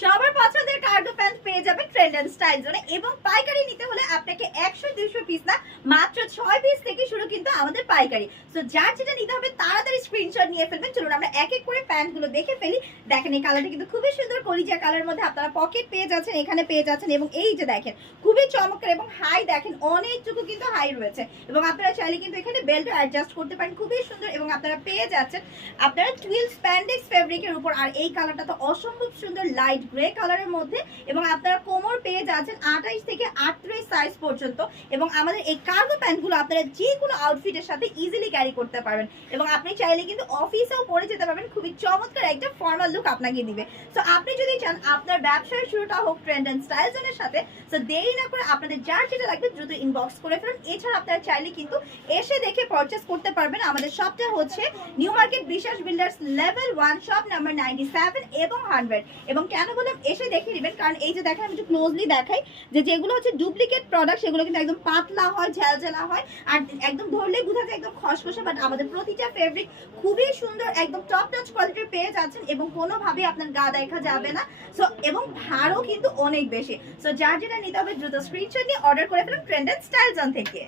সবার পছন্দের cargo pant পেয়ে যাবেন ট্রেন্ড এন্ড স্টাইল জোনে এবং পাইকারি নিতে হলে আপনাকে 100-200 পিস না মাত্র 6 পিস থেকে শুরু কিন্তু আমাদের পাইকারি। সো যার যেটা নিতে হবে তাড়াতাড়ি স্ক্রিনশট নিয়ে ফেলবেন। চলুন আমরা এক এক করে প্যান্টগুলো দেখে ফেলি। দেখেন এই কালারটা কিন্তু খুবই সুন্দর কলিজা কালারের মধ্যে আপনারা পকেট পেয়ে যাচ্ছেন, এখানে পেয়ে যাচ্ছেন এবং এই যে দেখেন খুবই চমৎকার এবং হাই, দেখেন অনেকটুকু কিন্তু হাই রয়েছে এবং আপনারা চাইলে কিন্তু এখানে বেল্ট অ্যাডজাস্ট করতে পারেন। খুবই সুন্দর এবং আপনারা পেয়ে যাচ্ছেন আপনারা টুইল স্প্যান্ডেক্স ফেব্রিকের উপর। আর এই কালারটা তো অসম্ভব সুন্দর লাইট গ্রে কালারের মধ্যে এবং আপনারা কোমর পেয়ে যাচ্ছেন 28 থেকে 38 সাইজ পর্যন্ত। এবং আমাদের এই কার্গো প্যান্টগুলো আপনারা যে কোনো আউটফিটের সাথে ইজিলি ক্যারি করতে পারবেন এবং আপনি চাইলে কিন্তু অফিসেও পরে যেতে পারবেন। খুবই চমৎকার একটা ফর্মাল লুক আপনাকে দিবে। সো আপনি যদি চান আপনার ব্যবসার শুরুটা হোক ট্রেন্ড এন্ড স্টাইল জোনের সাথে, সো দেরি না করে আপনাদের যার যেটা লাগবে দ্রুত ইনবক্স করে ফেলুন। এছাড়া আপনারা চাইলে কিন্তু এসে দেখে পারচেজ করতে পারবেন। আমাদের শপটা হচ্ছে নিউ মার্কেট বিশ্বাস বিল্ডার্স লেভেল 1 শপ নাম্বার 97 এবং 100। এবং কেন বললাম এসে দেখে নেবেন, কারণ এই যে দেখেন আমি একটু ক্লোজলি দেখাই যে যেগুলো হচ্ছে ডুপ্লিকেট প্রোডাক্ট সেগুলো কিন্তু একদম পাতলা হয়, ঝালঝালা হয় আর একদম ধরলে বোঝা যায় একদম খসখসে। বাট আমাদের প্রতিটা ফেব্রিক খুবই সুন্দর, একদম টপ টাচ কোয়ালিটির পেয়ে যাচ্ছেন এবং কোনোভাবে আপনার গা দেখা যাবে না। সো এবং ভারও কিন্তু অনেক বেশি। সো যার যেটা নিতে হবে দ্রুত স্ক্রিনশট নিয়ে অর্ডার করে ফেলুন ট্রেন্ড এন্ড স্টাইল জোন থেকে।